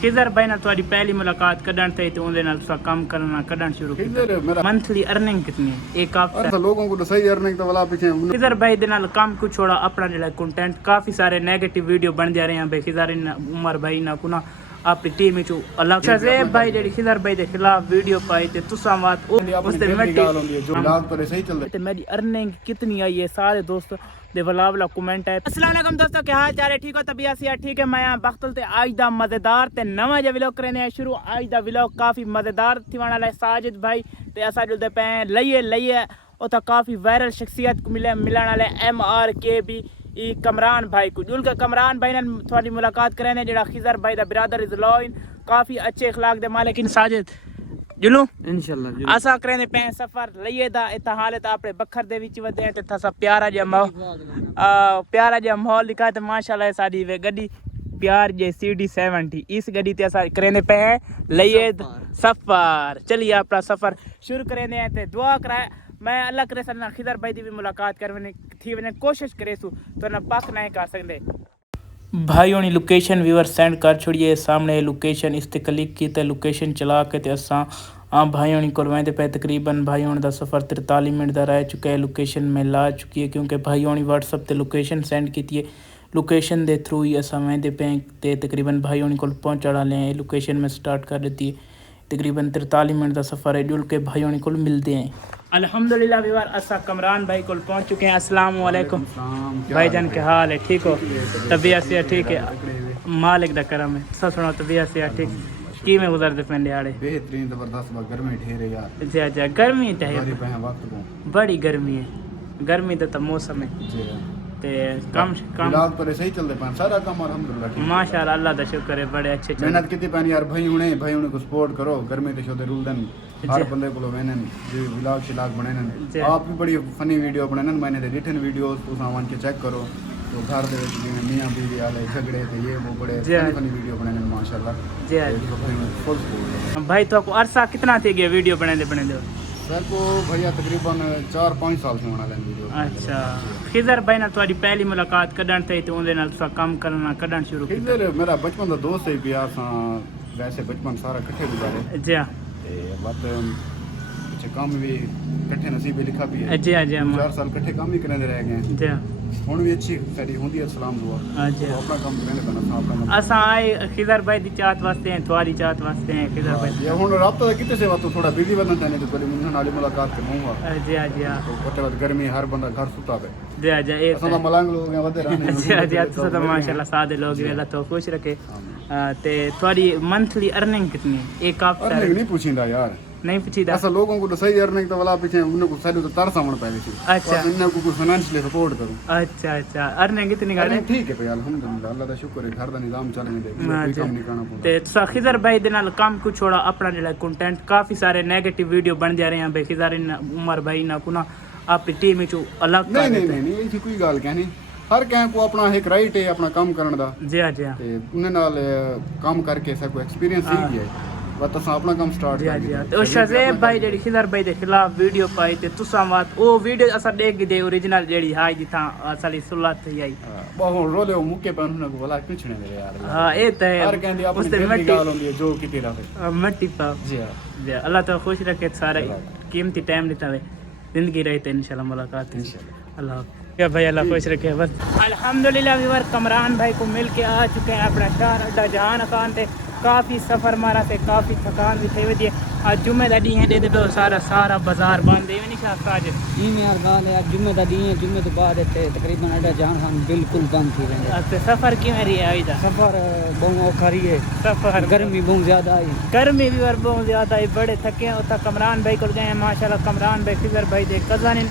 खिजर भाई नाल तुहाडी पहली मुलाकात कदन थी तो उनदे नाल तुसा काम करना कदन शुरू किया। मंथली अर्निंग कितनी है एक हफ्ता? तो लोगों को तो सही अर्निंग तो वाला पीछे खिजर भाई दे नाल काम को छोड़ा अपना जेड़ा कंटेंट काफी सारे नेगेटिव वीडियो बन जा रहे हैं भाई खिजर उमर भाई ना कुना अपनी टीम विच अलग शज़ेब भाई जेड़ी खिजर भाई दे खिलाफ वीडियो पाई ते तुसा बात उस दिन जो इलाज पर सही चल ते मेरी अर्निंग कितनी आई है सारे दोस्तों दे वाला कमेंट है। अस्सलाम वालेकुम दोस्तों, क्या हाल चाल है? ठीक हो? तबीयत से ठीक है? मैं यहाँ बख्तल ते आज दा मजेदार ते नवा जो व्लॉग करने हैं शुरू। आज दा व्लॉग काफी मजेदार थी वाला है साजिद भाई ते असा जुलते पे लइए उता काफी वायरल शख्सियत को मिलने वाले MRKB कमरान भाई को जुल के कमरान भाई ने थोड़ी मुलाकात करने जेड़ा खिजर भाई दा बिरादर इज लॉइन काफी अच्छे अखलाक दे मालिक इन साजिद जुलू इंशाल्लाह आसा करने पे सफर लइए दा इता हालत आपरे बखर दे विच वदे ते थसा प्यारा जा माहौल दिखा ते माशाल्लाह साडी वे गड्डी प्यार जे CD70 इस गड्डी ते असा करने पे लइए सफर। चलिए अपना सफर शुरू करने हैं ते दुआ कराए मैं अल्लाह करे सना खिजर भाई दी भी मुलाकात करने थी वने कोशिश करे सु तो ना पक नहीं कर सकते भाई होनी लोकेशन व्यूअर सेंड कर छोड़िए सामने लोकेशन इस ते क्लिक की ते लोकेशन चला के ते असा भाई होनी को वेंदे पे तकरीबन भाई होनी दा सफ़र 43 मिनट दा रह चुका है। लोकेशन में ला चुकी है क्योंकि भाई होनी व्हाट्सएप ते लोकेशन सेंड की है लोकेशन दे थ्रू ही असा वेंदे पे ते तकरीबन भाई होनी को पहुंचा डाले लोकेशन में स्टार्ट कर देती है। तकरीबन 43 मिनट का सफ़र है जुल के भाई होनी को मिलते हैं। अल्हम्दुलिल्लाह व्यूअर असा कमरान भाई को पहुंच चुके हैं। अस्सलाम वालेकुम भाईजान, के हाल है? ठीक हो? तबीयत से ठीक है? मालिक दा करम है। सब सुनो तबीयत से ठीक की में गुजरते पे दिहाड़े? बेहतरीन जबरदस्त गर्मी ढेर है यार। अच्छा गर्मी तो है, वक्त को बड़ी गर्मी है। गर्मी तो मौसम है ते कम इलाज पर सही चलते पान सारा काम अल्हम्दुलिल्लाह ठीक माशाल्लाह अल्लाह दा शुक्र है बड़े अच्छे मेहनत कितनी पानी यार भाई उन्हें को सपोर्ट करो। गर्मी ते शोदे रूल दन हर बंदे को वेने जो व्लॉग शिलाग बनाने आप भी बड़ी फनी वीडियो बनाने मैंने दे रिटन वीडियोस तो सामान के चेक करो तो घर दे मियां बीवी वाले झगड़े थे ये वो बड़े फनी वीडियो बनाने माशाल्लाह जी फुल सपोर्ट भाई। तो आपको अरसा कितना थे गया वीडियो बनाने सर को भैया तकरीबन 4-5 साल से होना लेन वीडियो। अच्छा खिजर भाई ना तुम्हारी पहली मुलाकात कदन थी तो उनदे नाल तुसा काम करना कदन शुरू किया? खिजर मेरा बचपन दा दोस्त है प्यार सा वैसे बचपन सारा इकट्ठे गुजारे जी ते बात कुछ काम भी इकट्ठे नसीब लिखा भी है। जी 4 साल इकट्ठे काम ही करने रह गए जी हुन भी अच्छी सारी होंदी है सलाम दुआ जी अपना काम करने करना अपना असा आए खिजर भाई दी चाहत वास्ते हैं तुम्हारी चाहत वास्ते हैं खिजर भाई ये हुन राब्ता किते से तो थोड़ा बिजी बनना चाहिए तो पहले मुन्ना नाली मुलाकात करूंगा जी तो पता बात गर्मी हर बंदा घर सुता है जी एक असा मलंग लोग हैं वदे रहने जी तो तो माशाल्लाह सादे लोग अल्लाह तो खुश रखे। ते तुम्हारी मंथली अर्निंग कितनी है एक हफ्ता? अर्निंग नहीं पूछिंदा यार, नहीं पूछीदा ऐसा लोगों को तो सही अर्निंग तो वाला पीछे उन्हें को सारी तो तरस आवन पहले थी। अच्छा इन्हें को फाइनेंशियली सपोर्ट करूं। अच्छा अर्निंग कितनी गाड़े? ठीक है भाई अल्हम्दुलिल्लाह अल्लाह दा शुक्र है घर दा निजाम चलने दे कोई काम नहीं करना पड़ता। ते तुसा खिजर भाई दे नाल काम को छोड़ा अपना जेड़ा कंटेंट काफी सारे नेगेटिव वीडियो बन जा रहे हैं भाई खिजर उमर भाई ना कुना अपनी टीम विच अलग नहीं ऐसी कोई गल कहनी हर कहीं को अपना एक राइट है अपना काम करने दा। जी ते उन्हें नाल काम करके सब को एक्सपीरियंस ही है बस असा अपना काम स्टार्ट कर दिया। तो शज़ेब भाई जेडी खिजर भाई दे खिलाफ वीडियो पाई ते तुसा बात ओ वीडियो असा देख दे ओरिजिनल जेडी हाई जिथा असली सुलत थी आई बहुत रोले मुके पर उन्हें को बोला कुछ नहीं दे यार। हां ए ते हर कहंदी अपनी मट्टी गाल होंदी है जो किती रहे मट्टी पा जी अल्लाह तो खुश रखे सारे कीमती टाइम देता है जिंदगी रहते इंशाल्लाह मुलाकात इंशाल्लाह अल्लाह क्या भाई अल्लाह खुश रखे बस। अल्हम्दुलिल्लाह व्यूअर कमरान भाई को मिल के आ चुके हैं अपना शहर अड्डा जहान खान थे। काफ़ी सफ़र मारा थे काफ़ी थकान भी थी वधी है। आज जुम्मे का डी है दे दे सारा बाजार बंद है नहीं शायद जी में यार गाल है जुम्मे का डी है जुम्मे तो बाद तकरीबन अड्डा जहान खान बिल्कुल बंद थी रहे। अच्छा सफ़र किवें रही है आज सफ़र बहुत औखा रही है सफ़र गर्मी बहुत ज़्यादा आई गर्मी भी बहुत ज़्यादा आई बड़े थके हैं उतना कमरान भाई को गए हैं माशाल्लाह कमरान भाई खिजर भाई दे कज़न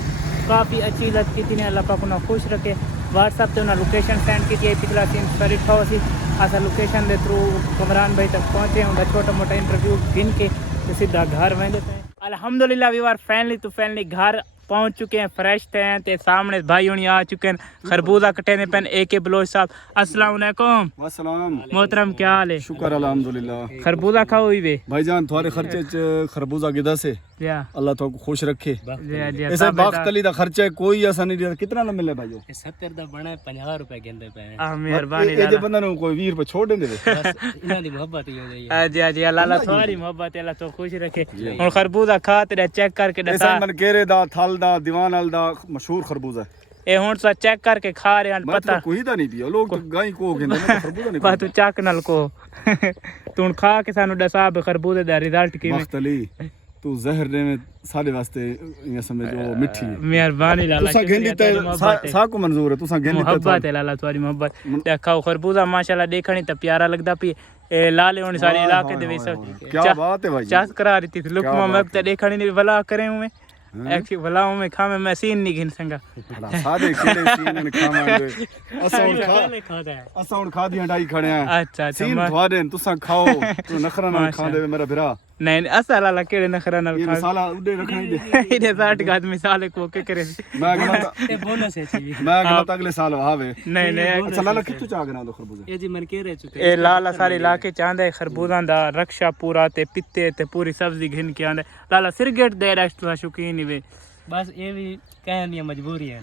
काफ़ी अच्छी इज्जत की थी अल्लाह पाक उन्हें खुश रखे। व्हाट्सएप से उन्हें लोकेशन सेंड की पिछला सीन सरी ठो सी असा लोकेशन के थ्रू कमरान भाई तक पहुँचे उनका छोटा मोटा इंटरव्यू गिन के तो सीधा घर वेंदे पे। अल्हम्दुलिल्लाह व्यूअर फैमिली घर पहुँच चुके हैं फ्रेश थे ते सामने भाई हुनी आ चुके हैं खरबूजा कटे ने पेन AK बलोच साहब अस्सलाम वालेकुम। अस्सलाम मोहतरम क्या हाल है? शुक्र अल्हम्दुलिल्लाह। खरबूजा खाओ हुई वे भाईजान तुम्हारे खर्चे खरबूजा किधर से? या अल्लाह तो खुश रखे जी जी ऐसा बाख्तली दा खर्चा है कोई ऐसा नहीं दिया कितना ना मिले भाईयो 70 ਦਾ ਬਣਾ 50 ਰੁਪਏ ਕਹਿੰਦੇ ਪਏ आ मेहरबानी ये जे बंदा नु कोई 20 रुपए छोड़ देंगे ਬਸ ਇਹਨਾਂ ਦੀ ਮੁਹੱਬਤ ਹੀ ਹੋ ਗਈ ਹੈ जी जी अल्लाह तुम्हारी मोहब्बत अल्लाह तो खुश रखे हुन खरबूजा खा तेरा चेक करके ऐसा दसा मन केरे दा थल दा दीवान अल दा मशहूर खरबूजा है ए हुन सा चेक करके खा रहे हैं मैं पता तो कोई दा नहीं पिया लोग तो गाय को कहंदे मैं खरबूजा नहीं पा तू चक नल को तू हुन खा के सानू दसा खरबूजे दा रिजल्ट की बाख्तली तू जहर ने सारे वास्ते ये समझो मिठी मेहरबानी लाला तुसा गेंदी ते सा को मंजूर है तुसा गेंदी ते मोहब्बत है लाला तुम्हारी मोहब्बत देखा खरबूजा माशाल्लाह देखनी तो प्यारा लगदा पी ए लाले होनी सारे इलाके दे विच क्या बात है भाई चास करा रही थी लुकमा मैं तो देखनी नहीं भला करे हूं मैं एक्चुअली भला हूं मैं खामे मैं सीन नहीं गिन संगा सादे केले सीन ने खावांगे असा खा दी हटाई खड़े हैं अच्छा अच्छा सीन थवादे तुसा खाओ तू नखरा ना खा दे मेरा भरा नहीं असा लाला केड़े नखरा नाल ये खा मसाला उडे रखने दे इने 60 गाद मिसाल को के करे मैं अगला ਇਹ ਬੋਨਸ ਹੈ ਜੀ मैं अगला अगले साल आवे नहीं नहीं अच्छा लाला कितु चा गना दो खरबूजा ਇਹ ਜੀ ਮਨ ਕੇ ਰਹਿ ਚੁੱਕੇ ए लाला सारे इलाके चांदा है खरबूजा दा रक्षा पूरा ते पित्ते ते पूरी सब्जी घिन के आंदा लाला सिरगेट दे रेस्टोरेंट शौकीन ही वे ਬਸ ਇਹ ਵੀ ਕਹਿਣ ਦੀ ਮਜਬੂਰੀ ਹੈ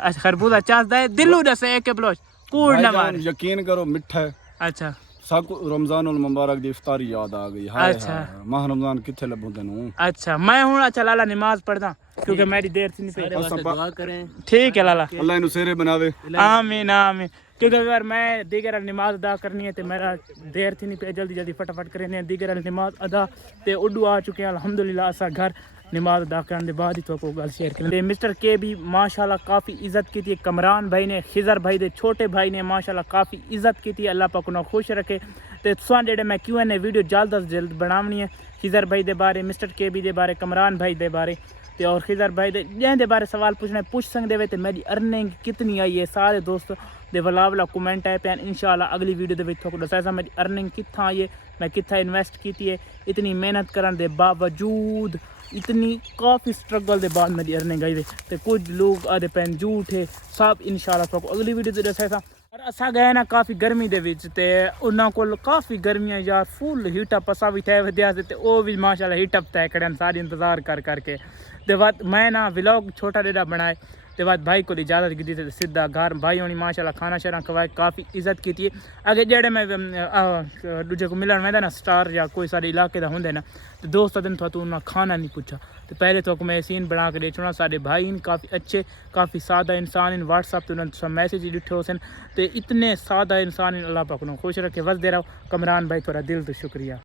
अच्छा खरबूजा चास दे दिलू दसे एक ब्लोच कूड़ ना मार यकीन करो मिठा है अच्छा साकु रमजान उल मुबारक दी इफ्तारी याद आ गई हाय अच्छा। माह रमजान किथे लबू तनु अच्छा मैं हूं अच्छा लाला नमाज पढ़दा क्योंकि मेरी देर से नहीं ਸਾਰੇ ਵਾਸਤੇ ਦੁਆ ਕरें ठीक है लाला अल्लाह इनु सेरे बनावे आमीन आमीन क्योंकि अगर मैं दीगर नमाज अदा करनी है तो मेरा देर थी नहीं पे जल्दी जल्दी फटाफट करनी है दीगर नमाज अदा ते उड्डू आ चुके हैं अल्हम्दुलिल्लाह असा घर नमाज अदा करने के बाद ही तो गल शेयर करें मिस्टर के भी माशाल्लाह काफ़ी इज्जत की थी कमरान भाई ने खिजर भाई दे छोटे भाई ने माशाल्लाह काफ़ी इज्जत की थी अल्लाह पाक उन्हें खुश रखे तो तुसां जेह्ड़े मैं Q&A वीडियो जल्द अज जल्द बनावनी है खिजर भाई दे बारे मिस्टर के बी दे बारे कमरान भाई दे बारे ते और खिजर भाई दे बारे सवाल पूछने पूछ सकते वे तो मेरी अर्निंग कितनी आई है सारे दोस्त दे वाला कमेंट आए पे इंशाल्लाह अगली वीडियो दे विच थोड़ा दस्सा मेरी अर्निंग कित्थां आई है मैं कित्था इन्वेस्ट की है इतनी मेहनत करने के बावजूद इतनी काफ़ी स्ट्रगल के बाद मेरी अर्निंग आई तो कुछ लोग आधे पैन झूठ है सब इंशाल्लाह तो अगली वीडियो से दस्सा और असा गए ना काफ़ी गर्मी दे विच ते उन्हां कोल काफ़ी गर्मियां यार फुल हीटअप असा भी थे वधिया ते वो भी माशाल्लाह हीटअप तय करें सारी इंतज़ार कर करके ते बाद मैं ना व्लॉग छोटा डेढ़ा बनाए ते बाद भाई को इजाज़त की थी सीधा घर भाई होनी माशाल्लाह खाना शाना खवाए काफ़ी इज्जत की थी अगर जेड़े मैं दूजे को मिलन वेंदा ना स्टार या कोई सारे इलाके का होंगे ना तो दोस्त दिन तो उन्हें खाना नहीं पूछा तो पहले तो मैं सीन बना के देना सारे भाई इन काफ़ी अच्छे काफ़ी सादा इंसान इन व्हाट्सअप तो उन्होंने मैसेज दिखे हो तो इतने सादा इंसान इन अल्लाह पाक खुश रखे बस दे रहा हूँ कमरान भाई थोड़ा दिल तो शुक्रिया।